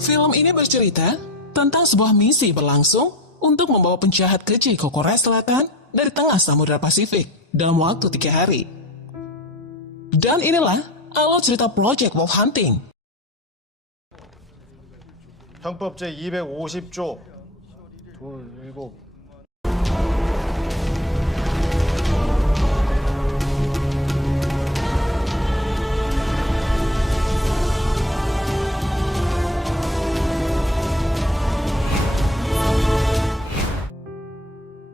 Film ini bercerita tentang sebuah misi berlangsung untuk membawa penjahat keji ke Korea Selatan dari tengah Samudra Pasifik dalam waktu 3 hari. Dan inilah alur cerita Project Wolf Hunting. 형법 제250조 둘, 일곱.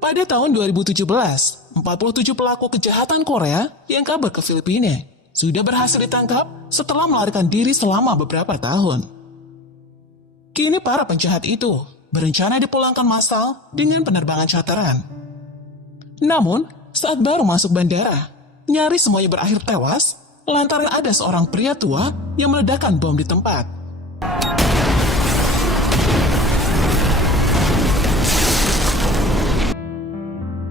Pada tahun 2017, 47 pelaku kejahatan Korea yang kabur ke Filipina sudah berhasil ditangkap setelah melarikan diri selama beberapa tahun. Kini para penjahat itu berencana dipulangkan massal dengan penerbangan charteran. Namun, saat baru masuk bandara, nyaris semuanya berakhir tewas lantaran ada seorang pria tua yang meledakkan bom di tempat.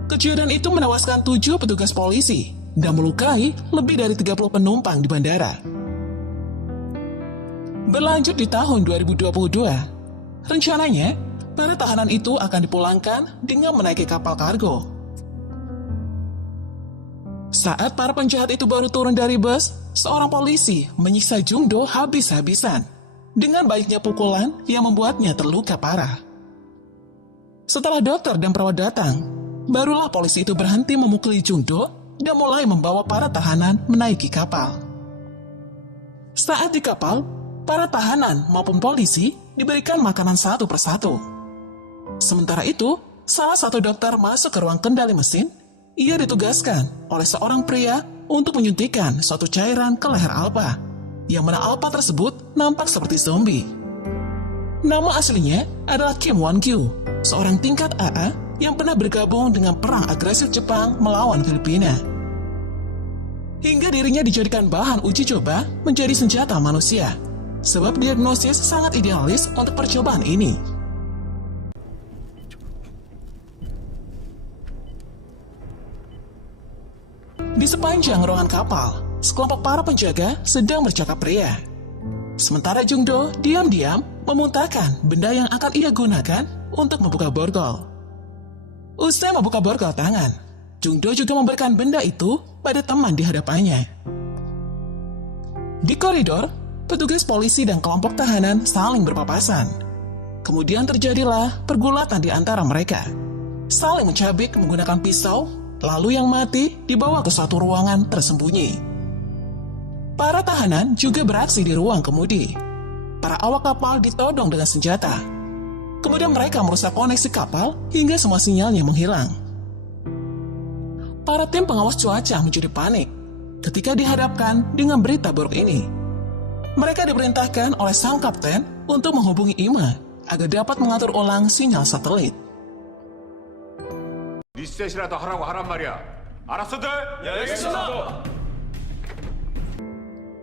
Kejadian itu menewaskan 7 petugas polisi dan melukai lebih dari 30 penumpang di bandara. Berlanjut di tahun 2022, rencananya para tahanan itu akan dipulangkan dengan menaiki kapal kargo. Saat para penjahat itu baru turun dari bus, seorang polisi menyiksa Jung-do habis-habisan dengan banyaknya pukulan yang membuatnya terluka parah. Setelah dokter dan perawat datang, barulah polisi itu berhenti memukuli Jung-do dan mulai membawa para tahanan menaiki kapal. Saat di kapal, para tahanan maupun polisi diberikan makanan satu persatu. Sementara itu, salah satu dokter masuk ke ruang kendali mesin. Ia ditugaskan oleh seorang pria untuk menyuntikkan suatu cairan ke leher Alpa, yang mana Alpa tersebut nampak seperti zombie. Nama aslinya adalah Kim Won-kyu, seorang tingkat AA yang pernah bergabung dengan perang agresif Jepang melawan Filipina. Hingga dirinya dijadikan bahan uji coba menjadi senjata manusia, sebab diagnosis sangat idealis untuk percobaan ini. Di sepanjang ruangan kapal, sekelompok para penjaga sedang bercakap ria. Sementara Jung-do diam-diam memuntahkan benda yang akan ia gunakan untuk membuka borgol. Usai membuka borgol tangan, Jung-do juga memberikan benda itu pada teman di hadapannya. Di koridor, petugas polisi dan kelompok tahanan saling berpapasan. Kemudian terjadilah pergulatan di antara mereka. Saling mencabik menggunakan pisau, lalu yang mati dibawa ke suatu ruangan tersembunyi. Para tahanan juga beraksi di ruang kemudi. Para awak kapal ditodong dengan senjata. Kemudian mereka merusak koneksi kapal hingga semua sinyalnya menghilang. Para tim pengawas cuaca menjadi panik ketika dihadapkan dengan berita buruk ini. Mereka diperintahkan oleh sang kapten untuk menghubungi IMA agar dapat mengatur ulang sinyal satelit. 리셋이라도 하라고 하란 말이야. 알았어들? 예, 알겠습니다.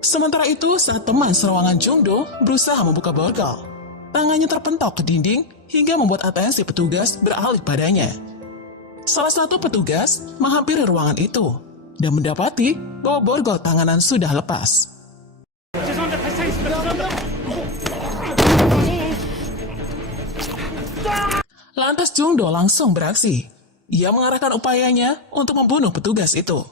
Sementara itu, saat teman seruangan Jung-do berusaha membuka borgol, tangannya terpentok ke dinding hingga membuat atensi petugas beralih padanya. Salah satu petugas menghampiri ruangan itu dan mendapati bahwa borgol tanganan sudah lepas. Lantas Jung-do langsung beraksi. Ia mengarahkan upayanya untuk membunuh petugas itu.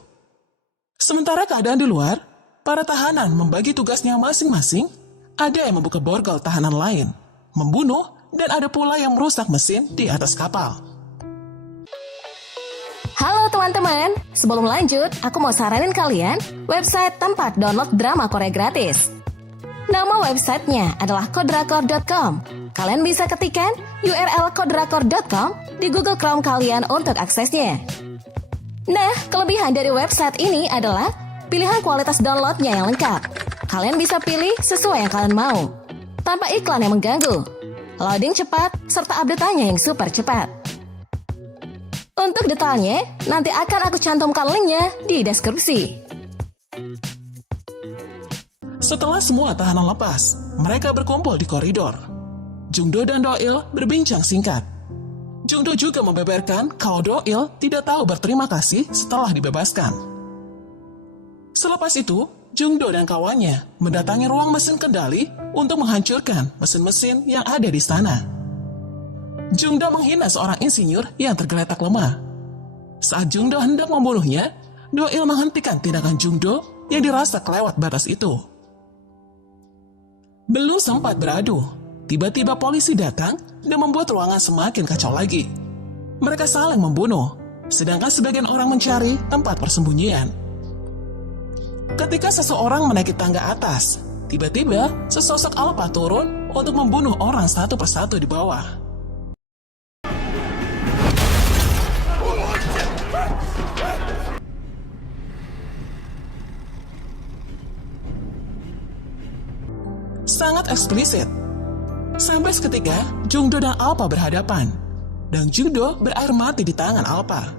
Sementara keadaan di luar, para tahanan membagi tugasnya masing-masing. Ada yang membuka borgol tahanan lain, membunuh, dan ada pula yang merusak mesin di atas kapal. Halo teman-teman, sebelum lanjut, aku mau saranin kalian website tempat download drama Korea gratis. Nama websitenya adalah kodrakor.com. Kalian bisa ketikkan URL kodrakor.com di Google Chrome kalian untuk aksesnya. Nah, kelebihan dari website ini adalah pilihan kualitas downloadnya yang lengkap. Kalian bisa pilih sesuai yang kalian mau, tanpa iklan yang mengganggu, loading cepat, serta update-nya yang super cepat. Untuk detailnya, nanti akan aku cantumkan linknya di deskripsi. Setelah semua tahanan lepas, mereka berkumpul di koridor. Jung-do dan Do-il berbincang singkat. Jung-do juga membeberkan kalau Do-il tidak tahu berterima kasih setelah dibebaskan. Selepas itu, Jungdo dan kawannya mendatangi ruang mesin kendali untuk menghancurkan mesin-mesin yang ada di sana. Jungdo menghina seorang insinyur yang tergeletak lemah. Saat Jungdo hendak membunuhnya, Do-il menghentikan tindakan Jungdo yang dirasa kelewat batas itu. Belum sempat beradu, tiba-tiba polisi datang dan membuat ruangan semakin kacau lagi. Mereka saling membunuh, sedangkan sebagian orang mencari tempat persembunyian. Ketika seseorang menaiki tangga atas, tiba-tiba sesosok Alpha turun untuk membunuh orang satu persatu di bawah. Sangat eksplisit. Sampai seketika, Jungdo dan Alpha berhadapan, dan Jungdo berair mati di tangan Alpha.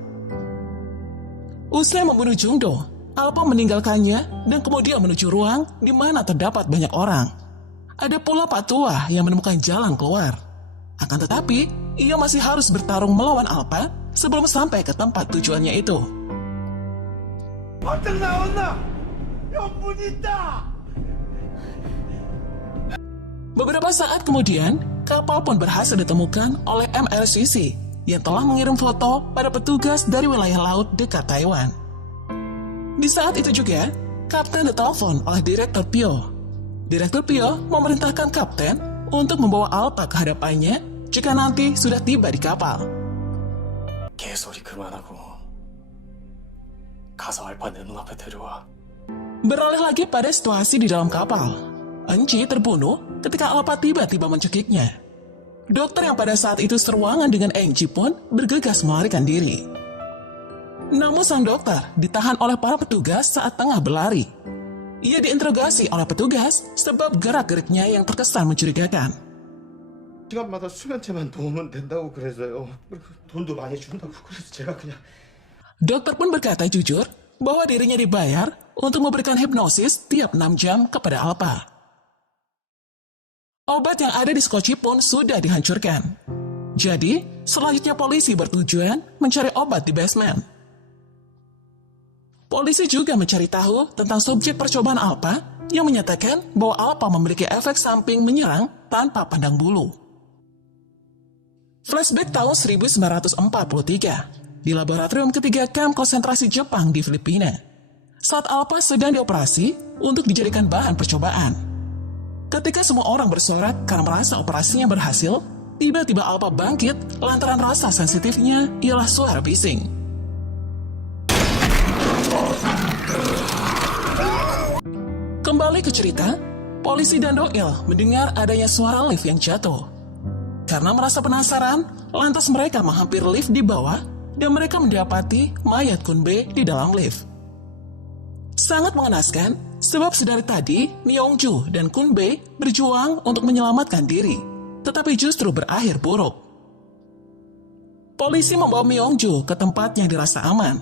Usai membunuh Jungdo, Alpha meninggalkannya dan kemudian menuju ruang di mana terdapat banyak orang. Ada pula Pak Tua yang menemukan jalan keluar. Akan tetapi, ia masih harus bertarung melawan Alpha sebelum sampai ke tempat tujuannya itu. Beberapa saat kemudian, kapal pun berhasil ditemukan oleh MLCC yang telah mengirim foto pada petugas dari wilayah laut dekat Taiwan. Di saat itu juga, Kapten ditelepon oleh Direktur Pyo. Direktur Pyo memerintahkan Kapten untuk membawa Alpha ke hadapannya jika nanti sudah tiba di kapal. Beralih lagi pada situasi di dalam kapal. Enji terbunuh ketika Alpha tiba-tiba mencekiknya. Dokter yang pada saat itu seruangan dengan Enji pun bergegas melarikan diri. Namun sang dokter ditahan oleh para petugas saat tengah berlari. Ia diinterogasi oleh petugas sebab gerak-geriknya yang terkesan mencurigakan. 시간마다 수면제만 도우면 된다고 그래서요. 돈도 많이 준다고 그래서 제가 그냥. Dokter pun berkata jujur bahwa dirinya dibayar untuk memberikan hipnosis tiap 6 jam kepada Alpha. Obat yang ada di skoci pun sudah dihancurkan. Jadi, selanjutnya polisi bertujuan mencari obat di basement. Polisi juga mencari tahu tentang subjek percobaan Alpha yang menyatakan bahwa Alpha memiliki efek samping menyerang tanpa pandang bulu. Flashback tahun 1943, di laboratorium ketiga kamp konsentrasi Jepang di Filipina, saat Alpha sedang dioperasi untuk dijadikan bahan percobaan. Ketika semua orang bersorak karena merasa operasinya berhasil, tiba-tiba Alpha bangkit lantaran rasa sensitifnya ialah suara bising. Kembali ke cerita, polisi dan Do-il mendengar adanya suara lift yang jatuh. Karena merasa penasaran, lantas mereka menghampiri lift di bawah dan mereka mendapati mayat Kunbei di dalam lift. Sangat mengenaskan, sebab sedari tadi Myongju dan Kunbei berjuang untuk menyelamatkan diri, tetapi justru berakhir buruk. Polisi membawa Myongju ke tempat yang dirasa aman,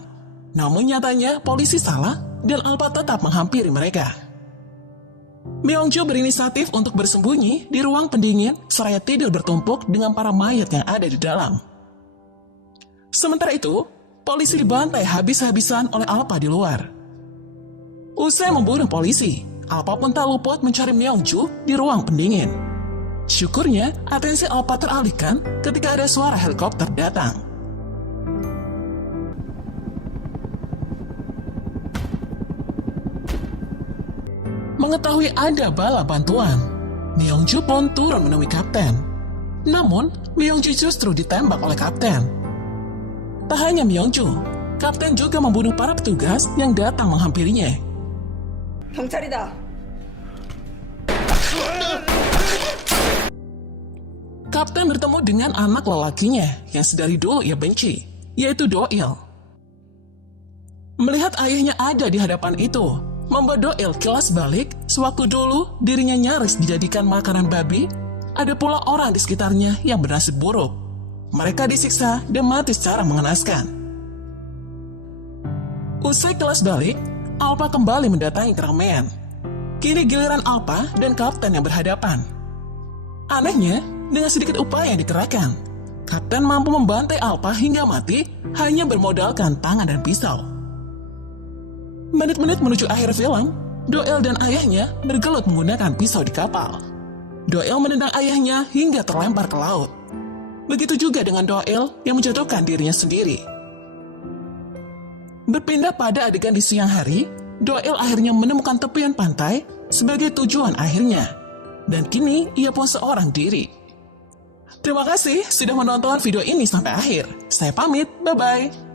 namun nyatanya polisi salah dan Alpha tetap menghampiri mereka. Myongju berinisiatif untuk bersembunyi di ruang pendingin seraya tidur bertumpuk dengan para mayat yang ada di dalam. Sementara itu, polisi dibantai habis-habisan oleh Alpha di luar. Usai membunuh polisi, Alpha pun tak luput mencari Myongju di ruang pendingin. Syukurnya, atensi Alpha teralihkan ketika ada suara helikopter datang. Mengetahui ada bala bantuan, Myongju pun turun menemui Kapten. Namun, Myongju justru ditembak oleh Kapten. Tak hanya Myongju, Kapten juga membunuh para petugas yang datang menghampirinya. 경찰이다. Kapten bertemu dengan anak lelakinya yang sedari dulu ia benci, yaitu Do-il. Melihat ayahnya ada di hadapan itu, membuat Do-il kilas balik sewaktu dulu dirinya nyaris dijadikan makanan babi. Ada pula orang di sekitarnya yang bernasib buruk. Mereka disiksa dan mati secara mengenaskan. Usai kilas balik, Alpha kembali mendatangi keramaian. Kini giliran Alpha dan Kapten yang berhadapan. Anehnya, dengan sedikit upaya yang dikerahkan, Kapten mampu membantai Alpha hingga mati hanya bermodalkan tangan dan pisau. Menit-menit menuju akhir film, Doel dan ayahnya bergelut menggunakan pisau di kapal. Doel menendang ayahnya hingga terlempar ke laut. Begitu juga dengan Doel yang menjatuhkan dirinya sendiri. Berpindah pada adegan di siang hari, Doel akhirnya menemukan tepian pantai sebagai tujuan akhirnya. Dan kini ia pun seorang diri. Terima kasih sudah menonton video ini sampai akhir. Saya pamit, bye-bye.